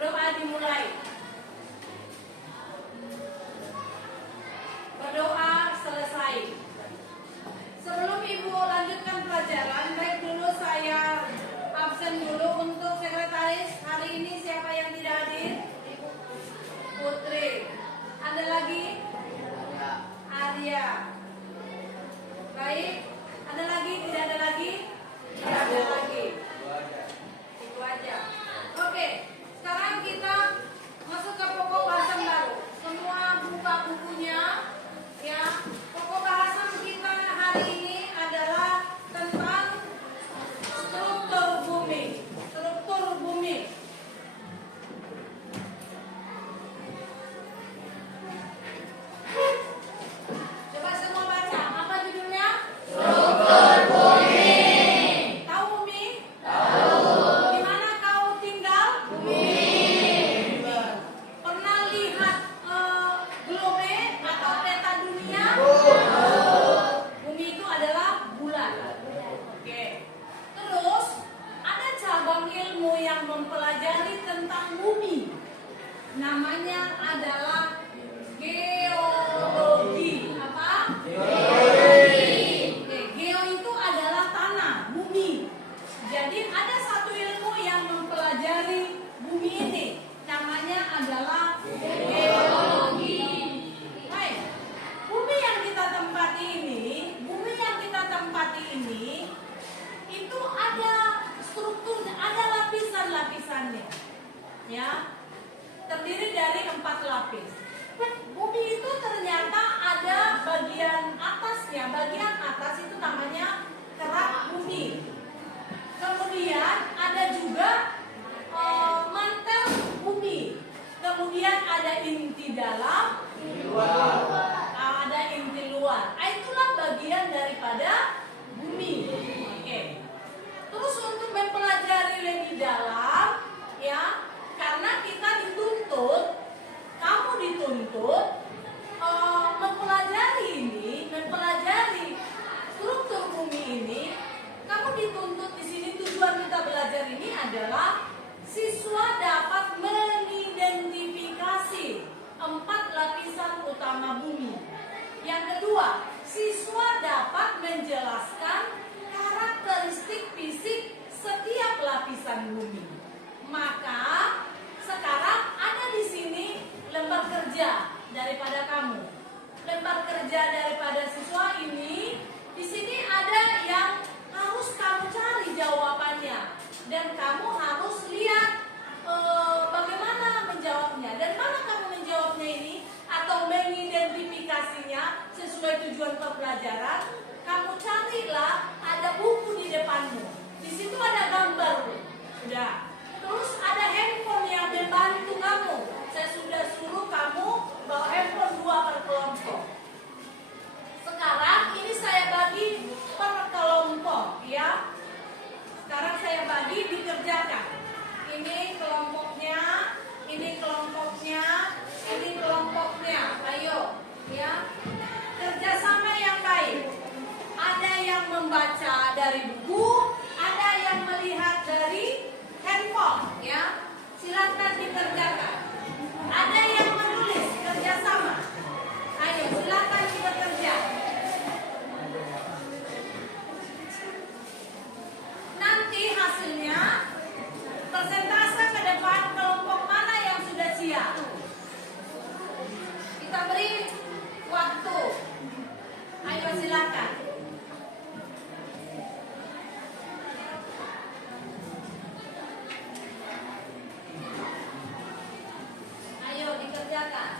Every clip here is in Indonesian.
Berdoa dimulai. Berdoa selesai. Sebelum Ibu lanjutkan pelajaran, baik dulu saya absen dulu untuk sekretaris. Hari ini siapa yang tidak hadir? Putri. Ada lagi? Arya. Baik. Ada lagi? Tidak ada lagi? Tidak ada lagi. Itu aja. Oke. Sekarang kita masuk ke pokok bahasan baru. Semua buka bukunya. Ya. Pokok bahasan kita hari ini adalah tentang struktur bumi. Struktur bumi. Coba semua baca. Apa judulnya? Struktur bumi. Tahu bumi? Tahu. Di mana kau tinggal? Bumi. Pernah lihat globe atau peta dunia? Bumi itu adalah bulan. Oke. Terus ada cabang ilmu yang mempelajari tentang bumi. Namanya adalah geologi. Apa? Geologi. Oke, geo itu adalah tanah, bumi. Jadi ada satu ilmu yang mempelajari bumi ini. Namanya adalah geologi. Baik. Bumi yang kita tempati ini, itu ada strukturnya, ada lapisan-lapisannya. Ya. Terdiri dari 4 lapis. Bumi itu ternyata ada bagian atasnya. Bagian atas itu namanya kerak bumi. Kemudian ada juga mantel bumi. Kemudian ada inti dalam, ada inti luar. Itulah bagian daripada bumi. Oke. Terus untuk mempelajari lebih dalam, ya, karena kita dituntut, kamu dituntut mempelajari struktur bumi ini. Kamu dituntut di sini, tujuan kita belajar ini adalah siswa dapat mengidentifikasi 4 lapisan utama bumi. Yang kedua, siswa dapat menjelaskan karakteristik fisik setiap lapisan bumi. Maka sekarang ada di sini lembar kerja daripada kamu. Lembar kerja daripada siswa ini, di sini ada yang harus kamu cari jawabannya, dan kamu harus lihat bagaimana menjawabnya. Dan mana kamu menjawabnya ini atau mengidentifikasinya sesuai tujuan pembelajaran? Kamu carilah, ada buku di depanmu. Di situ ada gambar, sudah. Terus ada handphone yang membantu kamu. Saya sudah suruh kamu bawa handphone 2 per kelompok. Sekarang ini saya bagi per kelompok, ya. Sekarang saya bagi, dikerjakan. Ini kelompoknya, ini kelompoknya, ini kelompoknya. Ayo, ya. Kerjasama yang baik. Ada yang membaca dari buku, ada yang melihat dari handphone, ya. Silakan dikerjakan. Ada yang menulis, kerjasama. Ayo, silakan bekerja. Nanti hasilnya persentase ke depan kelompok mana yang sudah siap. Kita beri waktu. Ayo silakan. Ayo dikerjakan.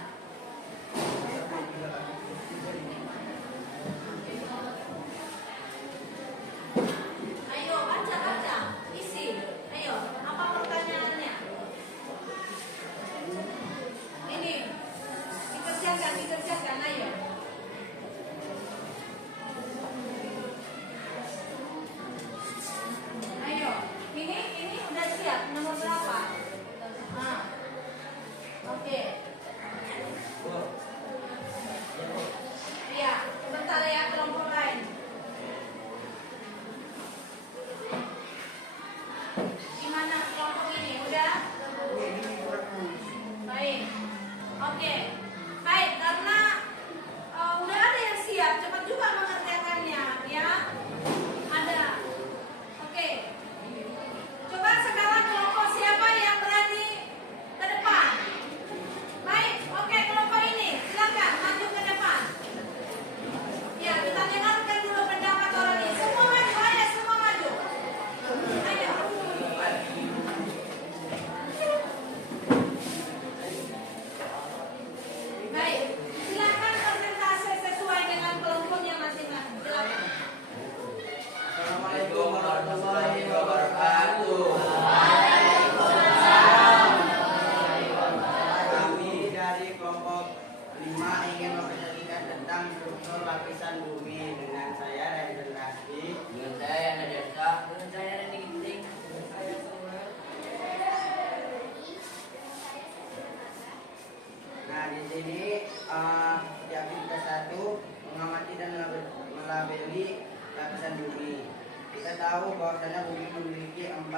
Ayo baca. Isi. Ayo, apa pertanyaannya? Ini dikerjakan, ayo. Ayo, ini udah siap, nomor berapa? Oke. Iya, sebentar ya kelompok lain. Gimana kelompok ini? Udah?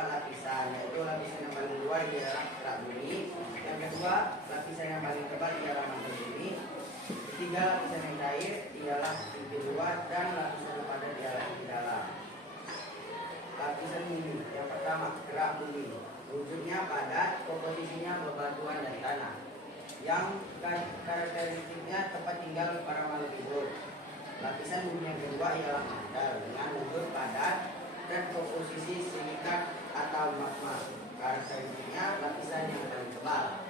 empat lapisan, yaitu lapisan yang paling luar ialah kerak bumi, yang kedua lapisan yang paling tebal ialah mantel bumi, ketiga lapisan yang cair ialah inti luar, dan lapisan yang padat ialah inti dalam. Lapisan bumi yang pertama, kerak bumi, wujudnya padat, komposisinya bebatuan dan tanah, yang karakteristiknya tempat tinggal para makhluk hidup. Lapisan bumi yang kedua ialah mantel dengan wujud padat dan komposisi silikat atau magma. Karakteristiknya lapisan yang paling tebal.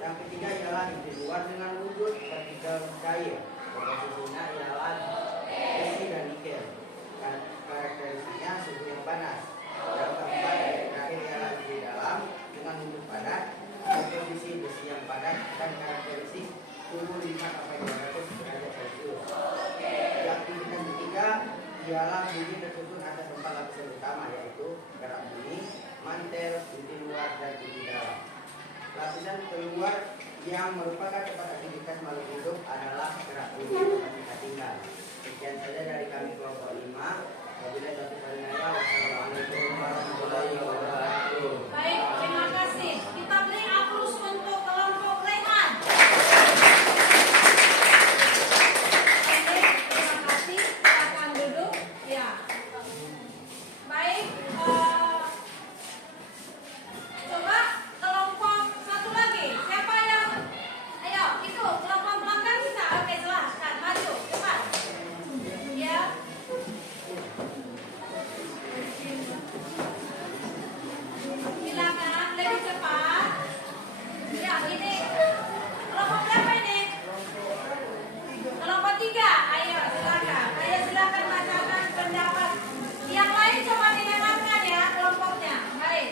Yang ketiga ialah inti luar dengan wujud partikel cair. Komposisinya ialah besi dan nikel. Karakteristiknya suhu yang panas. Yang keempat dan terakhir ialah inti dalam dengan wujud padat, komposisi besi yang padat dan karakteristik suhu 5 sampai 200 derajat Celcius. Aktivitas ketiga ialah bumi tersusun atas 4 lapisan utama, yaitu kerak bumi, mantel, inti luar, dan inti dalam. Lapisan keluar yang merupakan tempat aktivitas makhluk hidup adalah kerak bumi tempat kita tinggal. Sekian saja dari kami kelompok 5. Wabillahi taufiq wal hidayah. Wassalamualaikum warahmatullahi wabarakatuh. Baik, terima kasih. Kita beri aplaus untuk kelompok Rehan. Terima kasih. Silakan duduk. Ya. Baik. Coba kelompok satu lagi. Siapa yang? Ayo, itu kelompok belakang bisa. Oke, silahkan maju. Cepat. Ya. Silakan lebih cepat. Ya, ini kelompok berapa ini? Kelompok 3. Ayo silakan. Ayo silakan bacakan pendapat. Yang lain coba didengarkan ya kelompoknya. Mari.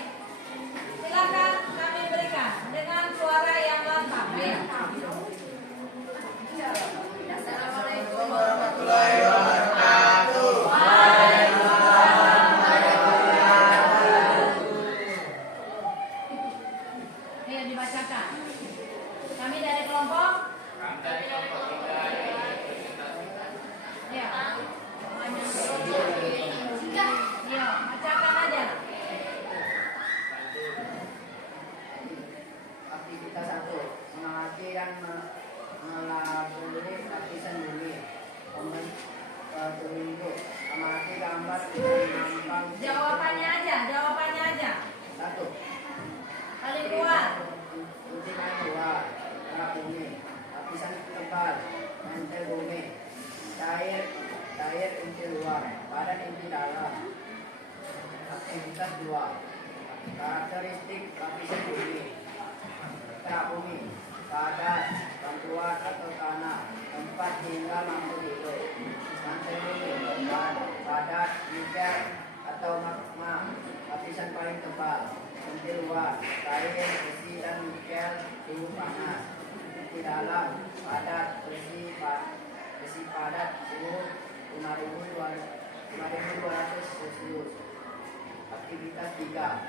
Silakan kami berikan dengan suara yang lantang. Ayo. Assalamualaikum warahmatullahi wabarakatuh. Ayo dibacakan. Kami dari kelompok. Ya. Iya, bacakan aja. Aktivitas 1. Mengamati dan melaburi lapisan bumi. Tunjuk. Amati gambar menambang. Jawabannya aja. 1. Paling luar. Inti paling luar, kerak bumi. Lapisan tebal, mantel bumi. Cair inti luar, padat inti dalam. Aktivitas 2. Karakteristik lapisan bumi. Kerak bumi, padat, bantuan atau tanah, tempat tinggal makhluk hidup. Mantel bumi, padat, nikel atau magma. Lapisan paling tebal, inti luar, cair, besi dan nikel, suhu panas. Inti dalam, padat, besi padat, suhu 5.200 Celcius. Aktivitas 3.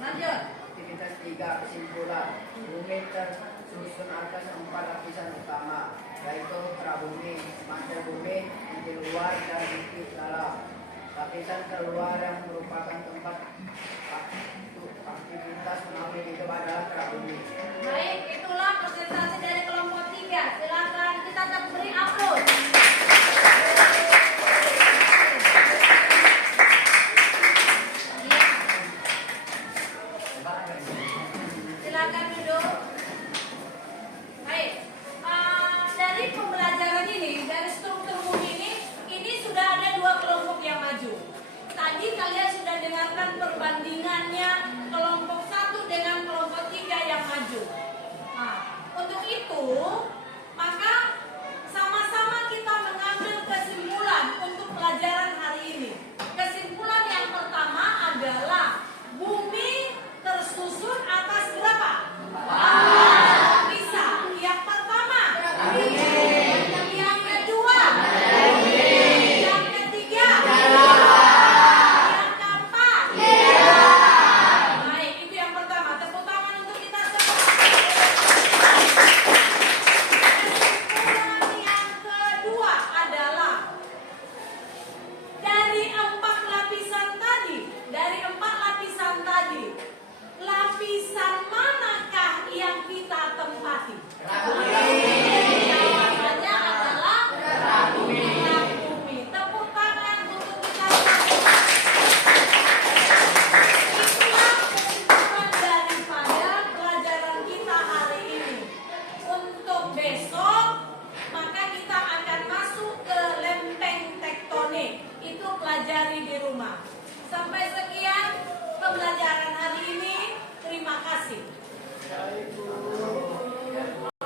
Lanjut. Aktivitas 3. Kesimpulan. Bumi tersusun atas 4 lapisan utama, yaitu kerak bumi, mantel bumi, inti luar, dan inti dalam. Lapisan keluar yang merupakan tempat aktivitas makhluk hidup adalah kerak bumi. Baik, itulah presentasi dari kelompok 3. Silakan kita beri aplaus. Silakan duduk. Baik, dari pembelajaran ini, dari struktur bumi ini sudah ada 2 kelompok yang maju. Tadi kalian sudah dengarkan perbandingannya kelompok 1 dengan kelompok 3 yang maju. Nah, untuk itu, maka sama-sama kita mengambil kesimpulan untuk pelajaran hari ini. Kesimpulan yang pertama adalah bumi